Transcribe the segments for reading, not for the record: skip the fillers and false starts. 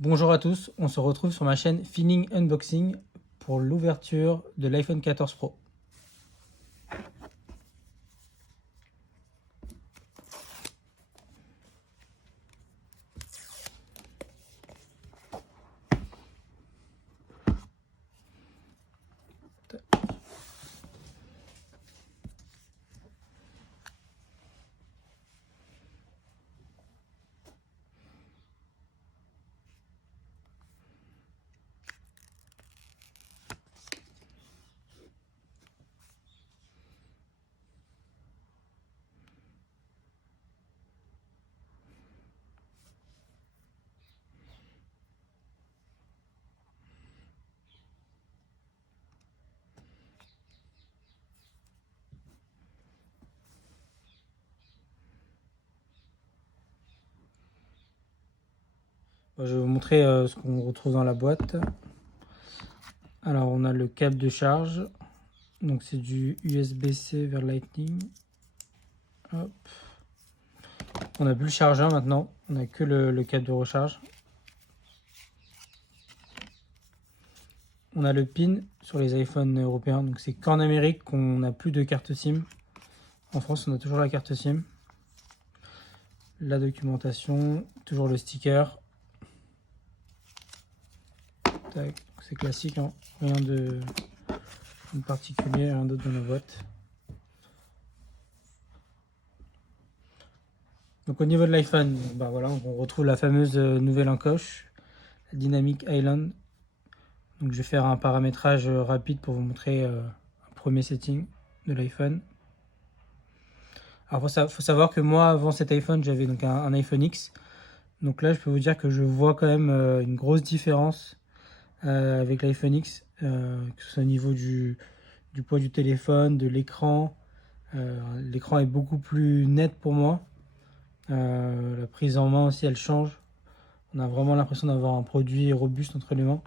Bonjour à tous, on se retrouve sur ma chaîne Feeling Unboxing pour l'ouverture de l'iPhone 14 Pro. Je vais vous montrer ce qu'on retrouve dans la boîte. Alors on a le câble de charge, donc c'est du USB-C vers Lightning. Hop. On n'a plus le chargeur maintenant, on n'a que le câble de recharge. On a le pin sur les iPhones européens, donc c'est qu'en Amérique qu'on n'a plus de carte SIM. En France on a toujours la carte SIM. La documentation, toujours le sticker. C'est classique, hein. Rien de particulier, rien d'autre dans la boîte. Donc au niveau de l'iPhone, voilà, on retrouve la fameuse nouvelle encoche, la Dynamic Island. Donc je vais faire un paramétrage rapide pour vous montrer un premier setting de l'iPhone. Alors faut savoir que moi avant cet iPhone j'avais donc un iPhone X. Donc là je peux vous dire que je vois quand même une grosse différence avec l'iPhone X, que ce soit au niveau du poids du téléphone, de l'écran. L'écran est beaucoup plus net pour moi. La prise en main aussi elle change. On a vraiment l'impression d'avoir un produit robuste entre les mains.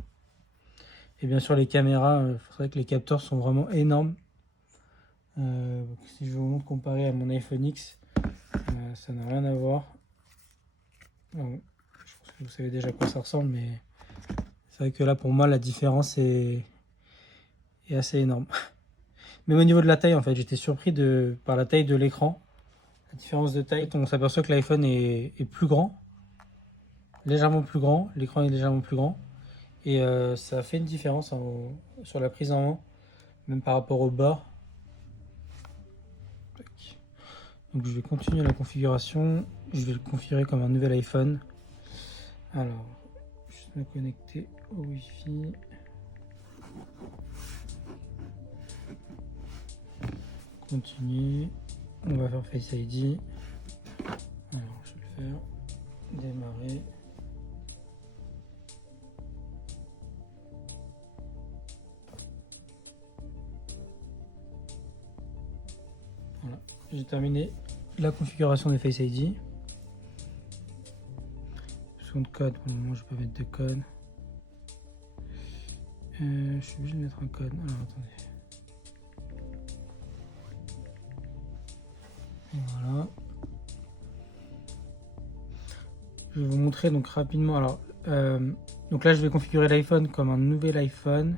Et bien sûr les caméras, c'est vrai que les capteurs sont vraiment énormes. Si je vous montre comparé à mon iPhone X, ça n'a rien à voir. Alors, je pense que vous savez déjà à quoi ça ressemble, mais c'est vrai que là pour moi la différence est assez énorme. Même au niveau de la taille, en fait, j'étais surpris par la taille de l'écran. La différence de taille, on s'aperçoit que l'iPhone est plus grand, légèrement plus grand, l'écran est légèrement plus grand. Et ça fait une différence sur la prise en main, même par rapport au bord. Donc je vais continuer la configuration, je vais le configurer comme un nouvel iPhone. Alors, juste me connecter au Wi-Fi. Continue, on va faire Face ID. Alors je vais le faire, démarrer. Voilà, j'ai terminé la configuration de Face ID. Son de code, pour le moment je peux mettre de code. Je suis obligé de mettre un code, alors attendez. Voilà. Je vais vous montrer donc rapidement. Alors, donc là je vais configurer l'iPhone comme un nouvel iPhone.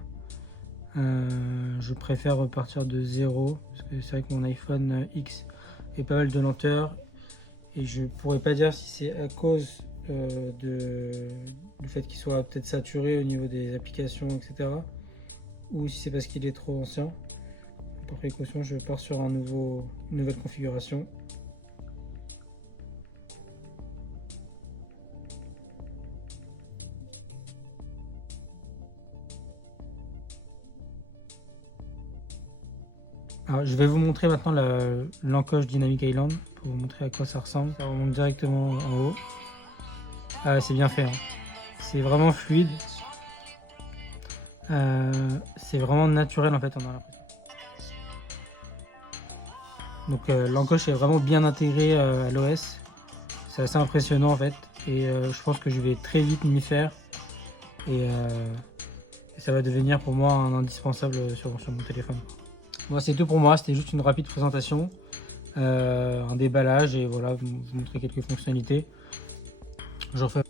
Je préfère repartir de 0 parce que c'est vrai que mon iPhone X est pas mal de lenteur et je pourrais pas dire si c'est à cause du fait qu'il soit peut-être saturé au niveau des applications, etc. ou si c'est parce qu'il est trop ancien. Pour précaution, je pars sur une nouvelle configuration. Alors, je vais vous montrer maintenant l'encoche Dynamic Island pour vous montrer à quoi ça ressemble. Ça remonte directement en haut. Ah, c'est bien fait, hein. C'est vraiment fluide. C'est vraiment naturel en fait, on a l'impression. Donc l'encoche est vraiment bien intégrée à l'OS. C'est assez impressionnant en fait. Et je pense que je vais très vite m'y faire. Et ça va devenir pour moi un indispensable sur mon téléphone. Bon, c'est tout pour moi, c'était juste une rapide présentation, un déballage et voilà, vous montrer quelques fonctionnalités. Je refais